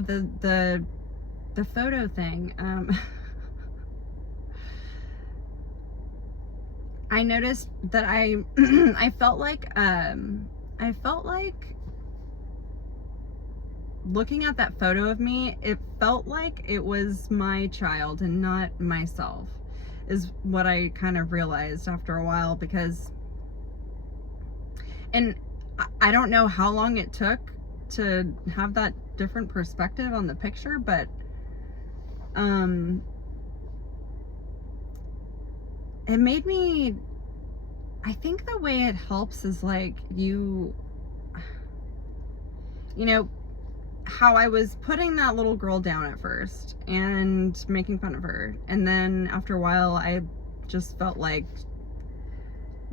The photo thing, I noticed that I felt like looking at that photo of me, it felt like it was my child and not myself, is what I kind of realized after a while. Because, and I don't know how long it took to have that different perspective on the picture, but it made me, I think the way it helps is like you know, how I was putting that little girl down at first and making fun of her, and then after a while I just felt like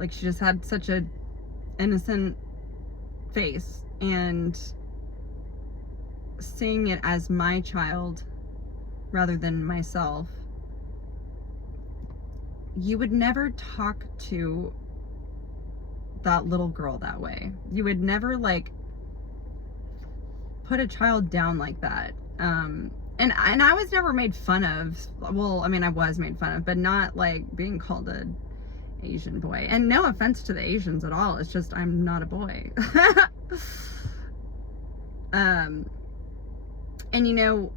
she just had such a innocent face, and seeing it as my child rather than myself. You would never talk to that little girl that way. You would never like put a child down like that. And I was never made fun of. Well, I mean, I was made fun of, but not like being called a Asian boy. And no offense to the Asians at all. It's just I'm not a boy. And you know,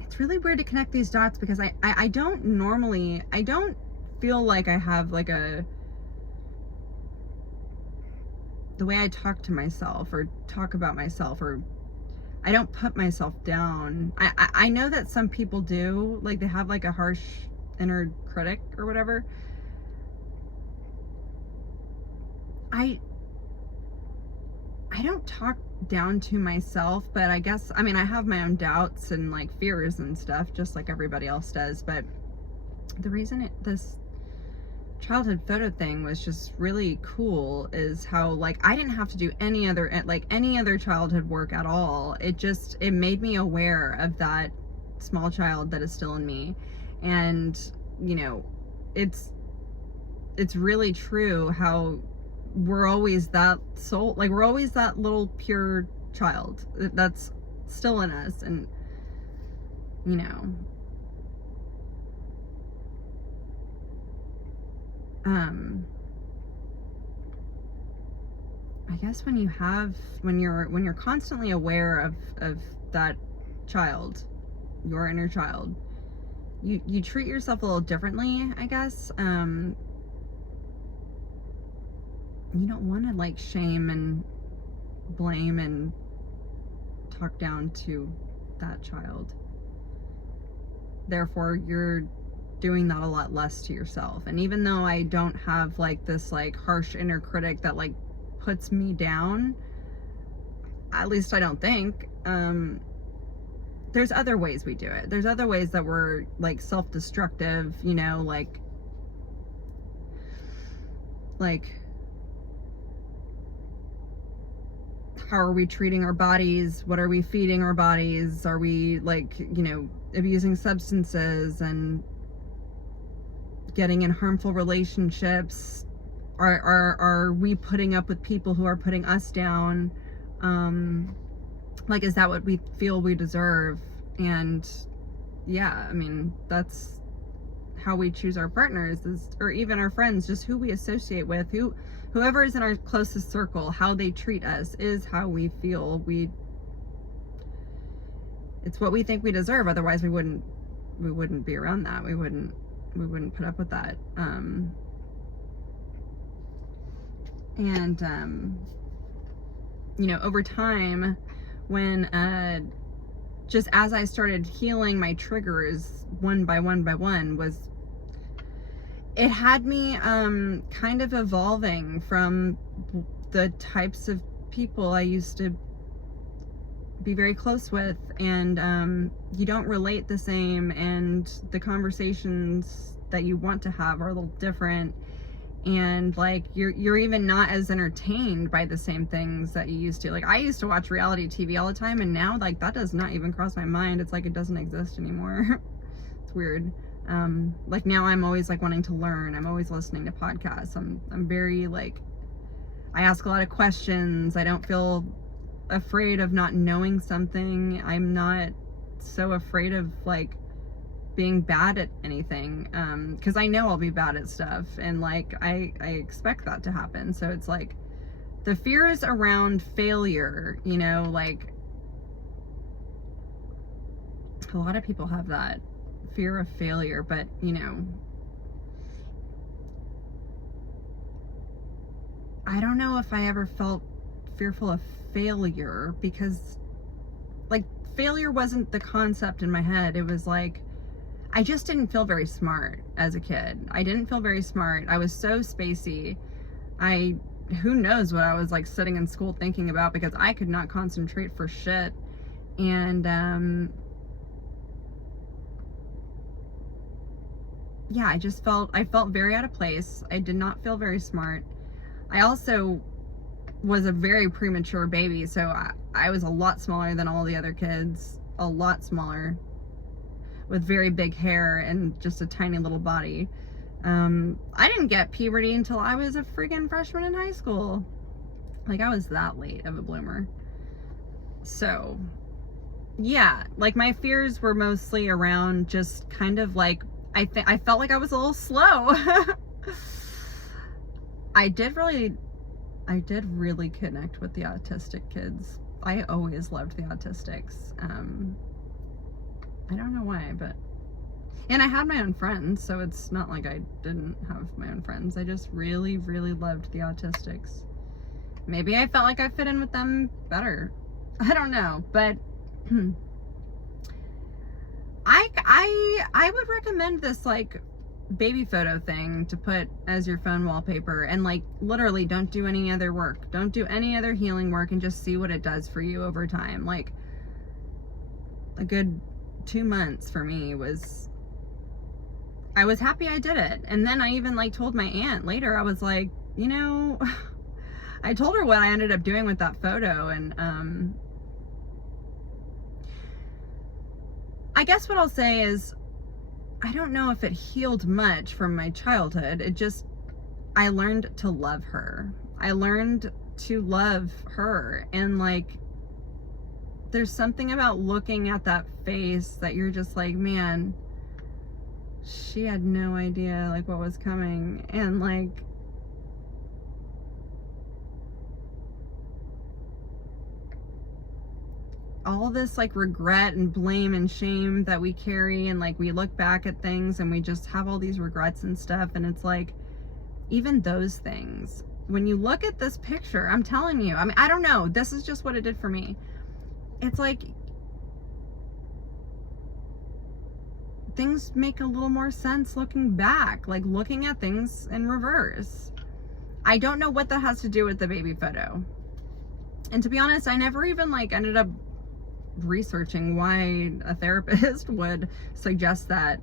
it's really weird to connect these dots, because I don't normally, I don't feel like I have like the way I talk to myself or talk about myself, or I don't put myself down. I know that some people do, like they have like a harsh inner critic or whatever. I don't talk down to myself, but I guess, I mean, I have my own doubts and like fears and stuff, just like everybody else does. But the reason this childhood photo thing was just really cool is how like I didn't have to do any other childhood work at all. It made me aware of that small child that is still in me. And you know, it's really true how we're always that soul, like we're always that little pure child that's still in us. And you know, I guess when you're constantly aware of that child, your inner child, you treat yourself a little differently, I guess. You don't want to like shame and blame and talk down to that child. Therefore, you're doing that a lot less to yourself. And even though I don't have like this like harsh inner critic that like puts me down, at least I don't think, there's other ways we do it. There's other ways that we're like self-destructive, you know, like how are we treating our bodies? What are we feeding our bodies? Are we like, you know, abusing substances and getting in harmful relationships? Are we putting up with people who are putting us down? Like, is that what we feel we deserve? And yeah, I mean, that's how we choose our partners, or even our friends, just who we associate with, whoever is in our closest circle, how they treat us is how we feel it's what we think we deserve. Otherwise we wouldn't be around that. We wouldn't put up with that. You know, over time, when just as I started healing my triggers one by one, it had me kind of evolving from the types of people I used to be very close with, and you don't relate the same, and the conversations that you want to have are a little different, and like you're even not as entertained by the same things that you used to. Like I used to watch reality TV all the time, and now like that does not even cross my mind. It's like it doesn't exist anymore. It's weird. Like now I'm always like wanting to learn. I'm always listening to podcasts. I'm very like, I ask a lot of questions. I don't feel afraid of not knowing something. I'm not so afraid of like being bad at anything, because I know I'll be bad at stuff, and like I expect that to happen. So it's like the fears around failure, you know, like a lot of people have that fear of failure, but you know, I don't know if I ever felt fearful of failure, because like failure wasn't the concept in my head. It was like I just didn't feel very smart as a kid. I didn't feel very smart. I was so spacey. Who knows what I was like sitting in school thinking about, because I could not concentrate for shit. And yeah, I felt very out of place. I did not feel very smart. I also was a very premature baby, so I was a lot smaller than all the other kids, a lot smaller, with very big hair and just a tiny little body. I didn't get puberty until I was a freaking freshman in high school. Like, I was that late of a bloomer. So, yeah, like my fears were mostly around just kind of like, I felt like I was a little slow. I did really connect with the autistic kids. I always loved the autistics. I don't know why, but, and I had my own friends, so it's not like I didn't have my own friends. I just really, really loved the autistics. Maybe I felt like I fit in with them better. I don't know, but I would recommend this like baby photo thing to put as your phone wallpaper, and like literally don't do any other work. Don't do any other healing work, and just see what it does for you over time. Like a good 2 months for me was, I was happy I did it. And then I even like told my aunt later, I was like, you know, I told her what I ended up doing with that photo, and I guess what I'll say is, I don't know if it healed much from my childhood. It just, I learned to love her. I learned to love her, and like there's something about looking at that face that you're just like, man, she had no idea like what was coming. And like all this like regret and blame and shame that we carry, and like we look back at things and we just have all these regrets and stuff, and it's like, even those things, when you look at this picture, I'm telling you, I mean, I don't know, this is just what it did for me. It's like things make a little more sense looking back, like looking at things in reverse. I don't know what that has to do with the baby photo. And to be honest, I never even like ended up researching why a therapist would suggest that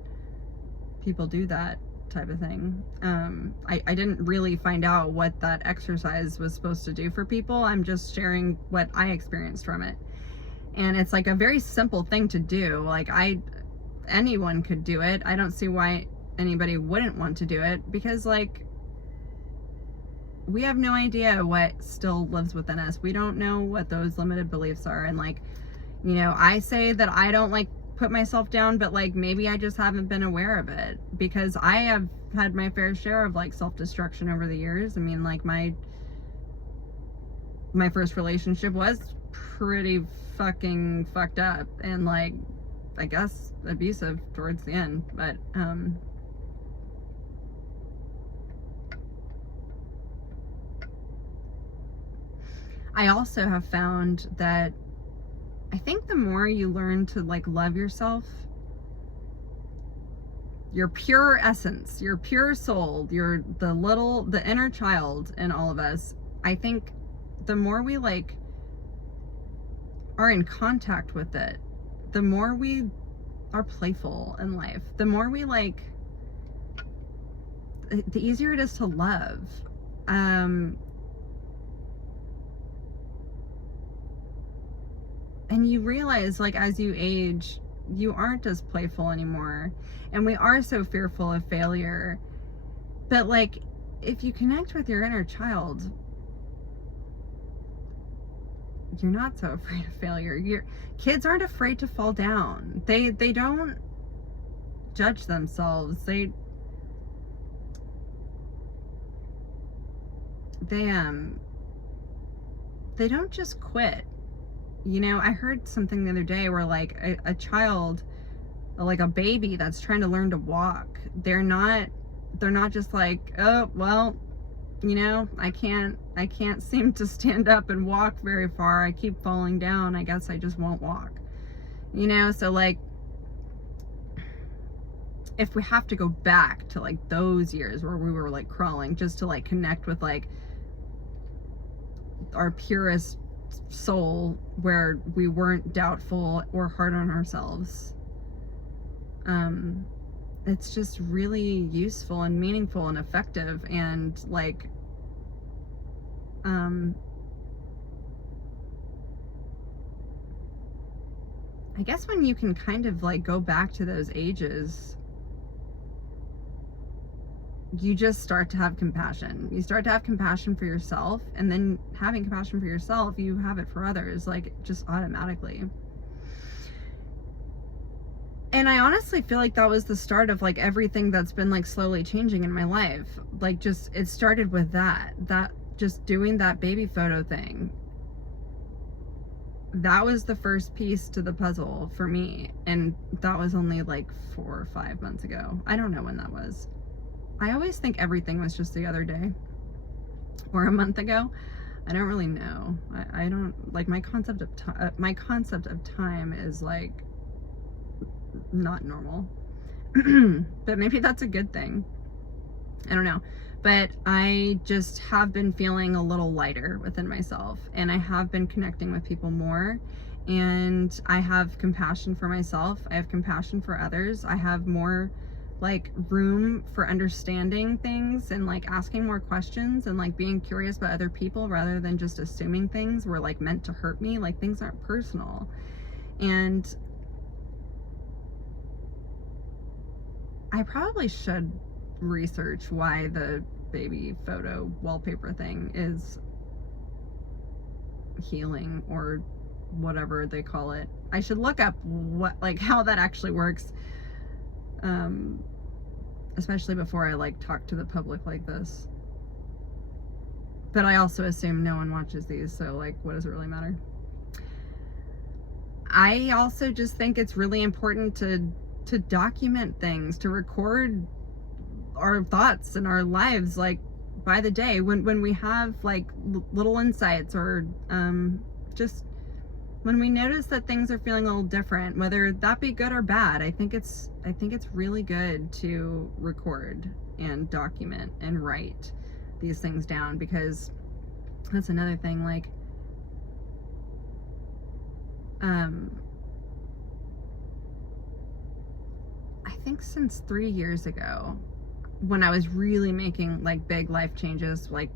people do that type of thing. I didn't really find out what that exercise was supposed to do for people. I'm just sharing what I experienced from it. And it's like a very simple thing to do. Like anyone could do it. I don't see why anybody wouldn't want to do it, because like we have no idea what still lives within us. We don't know what those limited beliefs are. And like, you know, I say that I don't like put myself down, but like maybe I just haven't been aware of it, because I have had my fair share of like self-destruction over the years. I mean, like my first relationship was pretty fucking fucked up, and like I guess abusive towards the end, but I also have found that I think the more you learn to like love yourself, your pure essence, your pure soul, the inner child in all of us, I think the more we like are in contact with it, the more we are playful in life, the more we like, the easier it is to love. And you realize, like, as you age, you aren't as playful anymore. And we are so fearful of failure. But, like, if you connect with your inner child, you're not so afraid of failure. Kids aren't afraid to fall down. They don't judge themselves. They don't just quit. You know, I heard something the other day where like a child, like a baby that's trying to learn to walk, they're not just like, oh well, you know, I can't seem to stand up and walk very far, I keep falling down, I guess I just won't walk. You know, so like if we have to go back to like those years where we were like crawling just to like connect with like our purest soul, where we weren't doubtful or hard on ourselves, it's just really useful and meaningful and effective. And like I guess when you can kind of like go back to those ages, you just start to have compassion. You start to have compassion for yourself, and then having compassion for yourself, you have it for others, like just automatically. And I honestly feel like that was the start of like everything that's been like slowly changing in my life. Like just, it started with that just doing that baby photo thing. That was the first piece to the puzzle for me. And that was only like 4 or 5 months ago. I don't know when that was. I always think everything was just the other day or a month ago. I don't really know. I don't like my concept of time is like not normal. But maybe that's a good thing. I don't know. But I just have been feeling a little lighter within myself, and I have been connecting with people more, and I have compassion for myself. I have compassion for others. I have more like room for understanding things and like asking more questions and like being curious about other people rather than just assuming things were like meant to hurt me. Like things aren't personal. And I probably should research why the baby photo wallpaper thing is healing or whatever they call it. I should look up what, like how that actually works. Especially before I like talk to the public like this. But I also assume no one watches these, so like what does it really matter? I also just think it's really important to document things, to record our thoughts and our lives like by the day when we have like little insights or just when we notice that things are feeling a little different, whether that be good or bad. I think it's really good to record and document and write these things down, because that's another thing. Like I think since 3 years ago, when I was really making like big life changes, like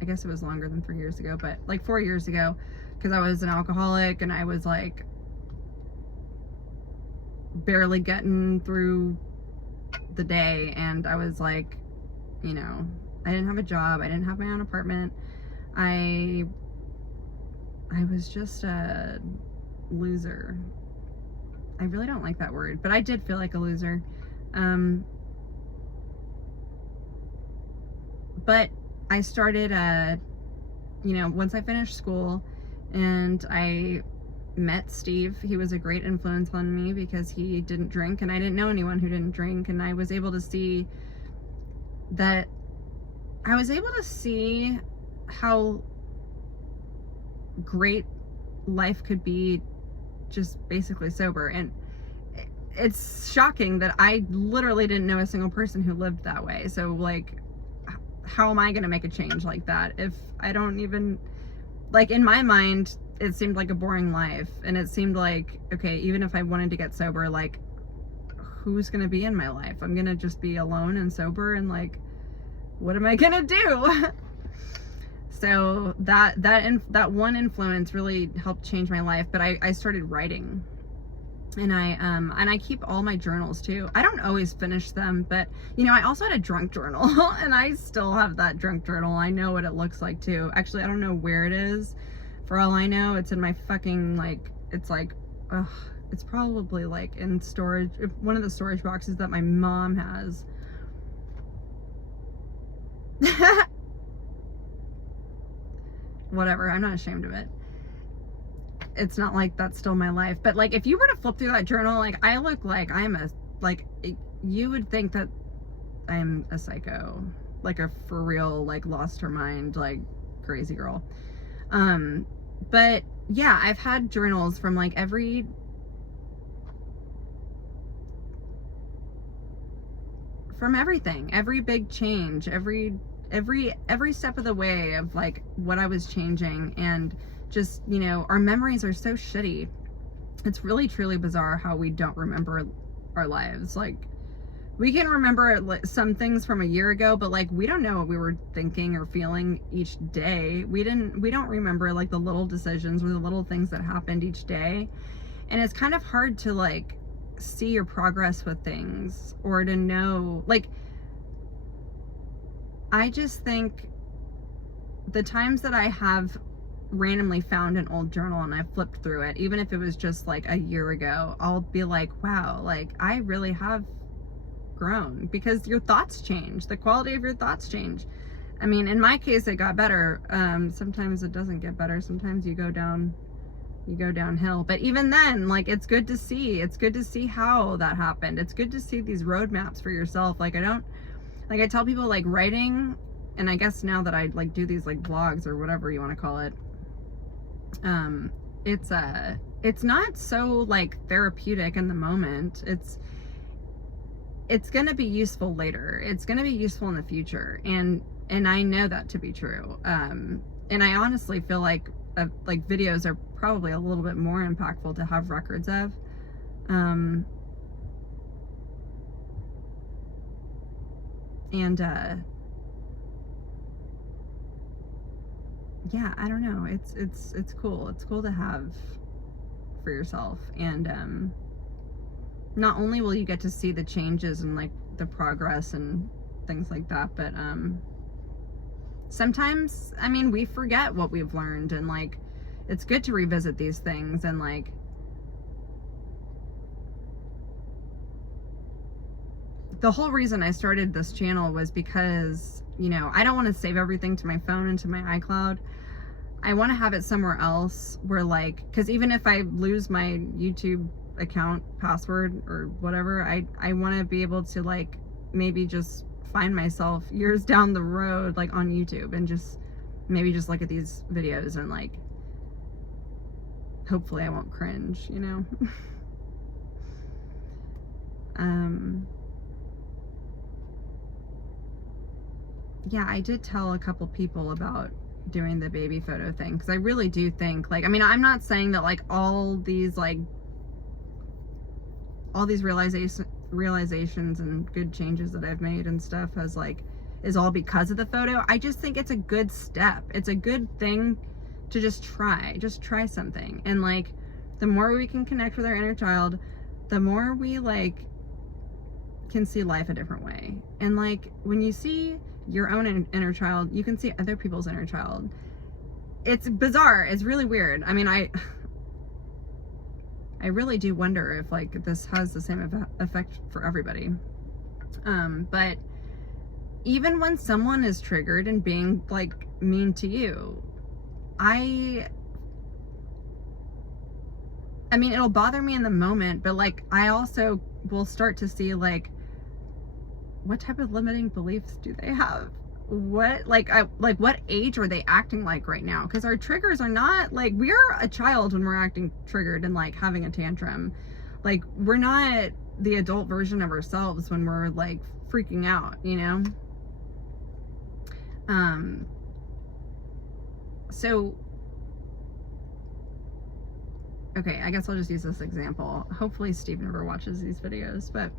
I guess it was longer than 3 years ago, but like 4 years ago, because I was an alcoholic and I was like barely getting through the day, and I was like, you know, I didn't have a job, I didn't have my own apartment, I was just a loser. I really don't like that word, but I did feel like a loser. But I started, you know, once I finished school and I met Steve, he was a great influence on me because he didn't drink and I didn't know anyone who didn't drink, and I was able to see that how great life could be just basically sober. And it's shocking that I literally didn't know a single person who lived that way. So like, how am I going to make a change like that if I don't even, like, in my mind it seemed like a boring life, and it seemed like, okay, even if I wanted to get sober, like who's going to be in my life? I'm going to just be alone and sober, and like what am I going to do? So that one influence really helped change my life. But I started writing, and I keep all my journals too. I don't always finish them, but you know, I also had a drunk journal and I still have that drunk journal. I know what it looks like too. Actually, I don't know where it is, For all I know, it's in my fucking, like, it's like, ugh, it's probably like in storage, one of the storage boxes that my mom has. Whatever, I'm not ashamed of it. It's not like that's still my life. But like, if you were to flip through that journal, like, I look like I'm a, like, you would think that I'm a psycho, like a for real, like, lost her mind, like, crazy girl. But yeah, I've had journals from like from everything, every big change, every step of the way of like what I was changing. And just, you know, our memories are so shitty. It's really truly bizarre how we don't remember our lives. Like, we can remember some things from a year ago, but like, we don't know what we were thinking or feeling each day. We don't remember like the little decisions or the little things that happened each day. And it's kind of hard to like see your progress with things, or to know, like, I just think the times that I have randomly found an old journal and I flipped through it, even if it was just like a year ago, I'll be like, wow, like, I really have grown, because your thoughts change, the quality of your thoughts change. I mean, in my case, it got better. Sometimes it doesn't get better. Sometimes you go downhill. But even then, like, it's good to see how that happened. It's good to see these roadmaps for yourself. Like, I tell people, like, writing, and I guess now that I like do these like vlogs or whatever you want to call it, it's not so like therapeutic in the moment. It's going to be useful later. It's going to be useful in the future. And I know that to be true. And I honestly feel like videos are probably a little bit more impactful to have records of. Yeah, I don't know. It's cool. It's cool to have for yourself. And, not only will you get to see the changes and like the progress and things like that, but sometimes, I mean, we forget what we've learned, and like, it's good to revisit these things. And like, the whole reason I started this channel was because, you know, I don't want to save everything to my phone and to my iCloud. I want to have it somewhere else where, like, because even if I lose my YouTube account password or whatever, I want to be able to like maybe just find myself years down the road like on YouTube, and just maybe just look at these videos and like, hopefully I won't cringe, you know. Yeah, I did tell a couple people about doing the baby photo thing, because I really do think, like, I mean, I'm not saying that like all these realizations and good changes that I've made and stuff is all because of the photo. I just think it's a good step. It's a good thing to just try something. And like, the more we can connect with our inner child, the more we like can see life a different way. And like, when you see your own inner child, you can see other people's inner child. It's bizarre. It's really weird. I mean, I really do wonder if like this has the same effect for everybody. But even when someone is triggered and being like mean to you, I mean, it'll bother me in the moment, but like, I also will start to see like, what type of limiting beliefs do they have? What, like, what age are they acting like right now? Because our triggers are not like, we're a child when we're acting triggered and like having a tantrum. Like, we're not the adult version of ourselves when we're like freaking out, you know? So, okay, I guess I'll just use this example. Hopefully Steve never watches these videos, but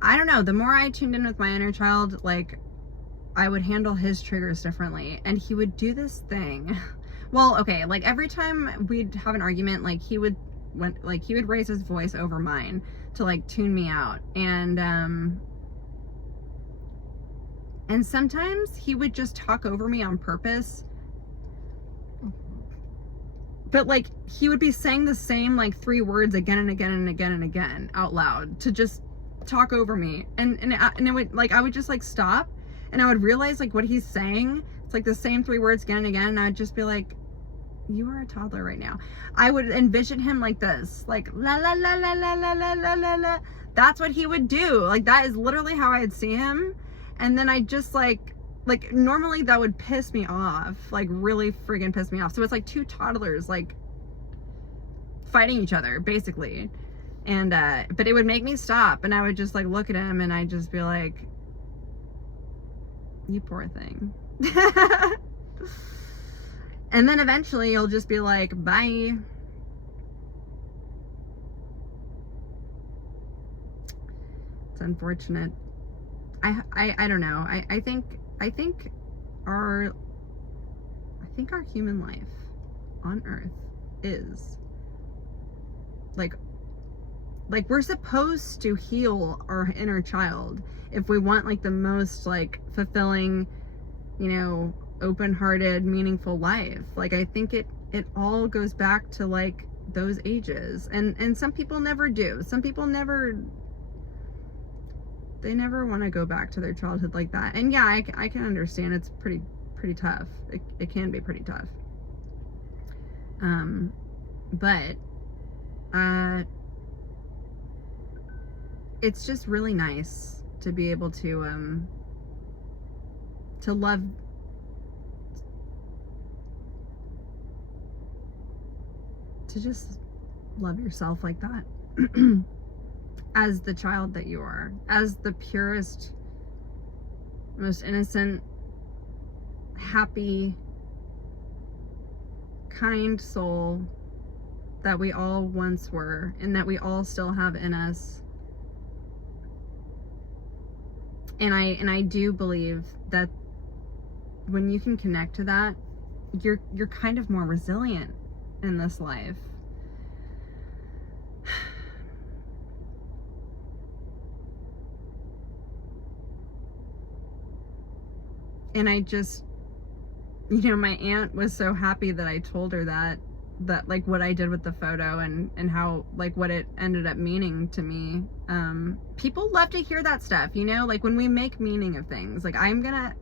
I don't know, the more I tuned in with my inner child, like, I would handle his triggers differently. And he would do this thing. Well, okay, like, every time we'd have an argument, like, he would raise his voice over mine to like tune me out. And sometimes he would just talk over me on purpose but like he would be saying the same like 3 words again and again and again and again out loud to just talk over me, and it would like, I would just like stop, and I would realize like what he's saying, it's like the same 3 words again and again, and I'd just be like, you are a toddler right now. I would envision him like this, like la la la la la la la la la la. That's what he would do. Like that is literally how I'd see him. And then I just like normally that would piss me off, like really friggin' piss me off. So it's like 2 toddlers like fighting each other basically. And but it would make me stop, and I would just like look at him, and I'd just be like, you poor thing. And then eventually you'll just be like, bye. It's unfortunate. I don't know. I think our human life on Earth is like we're supposed to heal our inner child if we want like the most like fulfilling, you know, open-hearted, meaningful life. Like I think it all goes back to like those ages, and some people never do. Some people never want to go back to their childhood like that. And yeah, I can understand it's pretty tough. It can be pretty tough. But it's just really nice to be able to love, to just love yourself like that. As the child that you are, as the purest, most innocent, happy, kind soul that we all once were, and that we all still have in us. And I do believe that when you can connect to that, you're kind of more resilient in this life. And I just, you know, my aunt was so happy that I told her that like what I did with the photo, and how like what it ended up meaning to me. People love to hear that stuff, you know, like when we make meaning of things. Like I'm gonna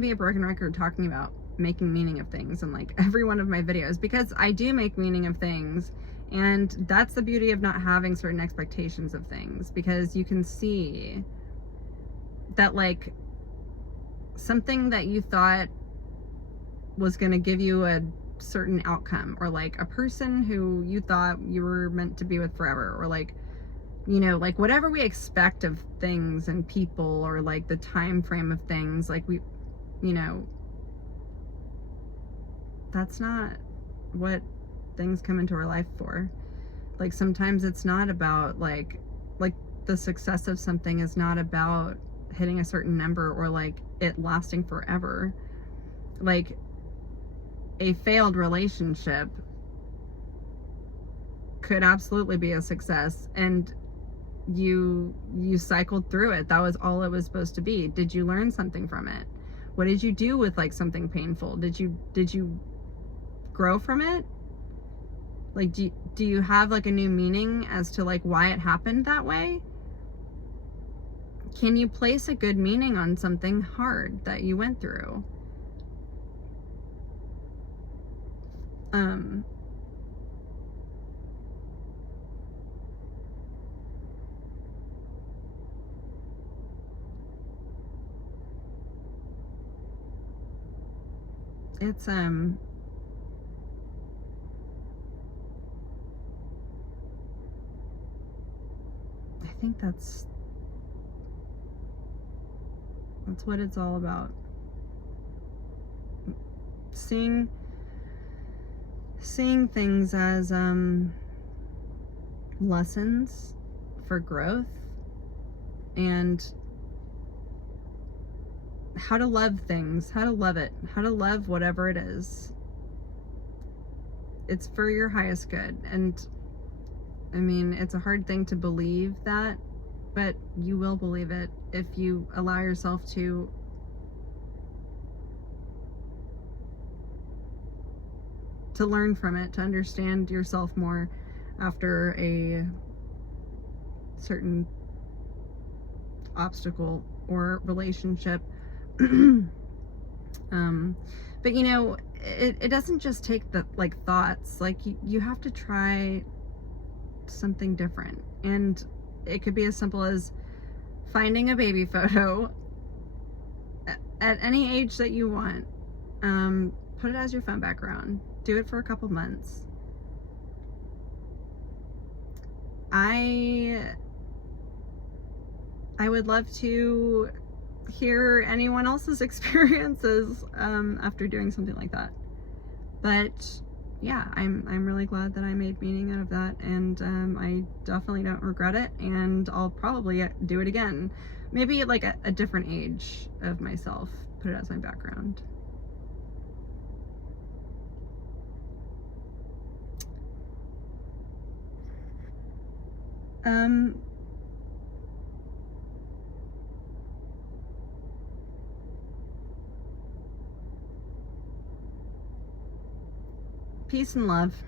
be a broken record talking about making meaning of things in like every one of my videos, because I do make meaning of things. And that's the beauty of not having certain expectations of things, because you can see that like something that you thought was going to give you a certain outcome, or like a person who you thought you were meant to be with forever, or like, you know, like whatever we expect of things and people, or like the time frame of things, like we, you know, that's not what things come into our life for. Like sometimes it's not about like the success of something is not about hitting a certain number, or like it lasting forever. Like a failed relationship could absolutely be a success, and you cycled through it. That was all it was supposed to be. Did you learn something from it? What did you do with like something painful? Did you grow from it? Like do you have like a new meaning as to like why it happened that way? Can you place a good meaning on something hard that you went through? It's I think that's what it's all about. Seeing things as lessons for growth, and how to love things, how to love it, how to love whatever it is. It's for your highest good. And I mean, it's a hard thing to believe that, but you will believe it if you allow yourself to to learn from it, to understand yourself more after a certain obstacle or relationship. But you know, it doesn't just take the like thoughts, like you have to try something different, and it could be as simple as finding a baby photo at any age that you want. Put it as your phone background, do it for a couple months. I would love to hear anyone else's experiences after doing something like that. But yeah, I'm really glad that I made meaning out of that, and I definitely don't regret it, and I'll probably do it again. Maybe at like a different age of myself, put it as my background. Peace and love.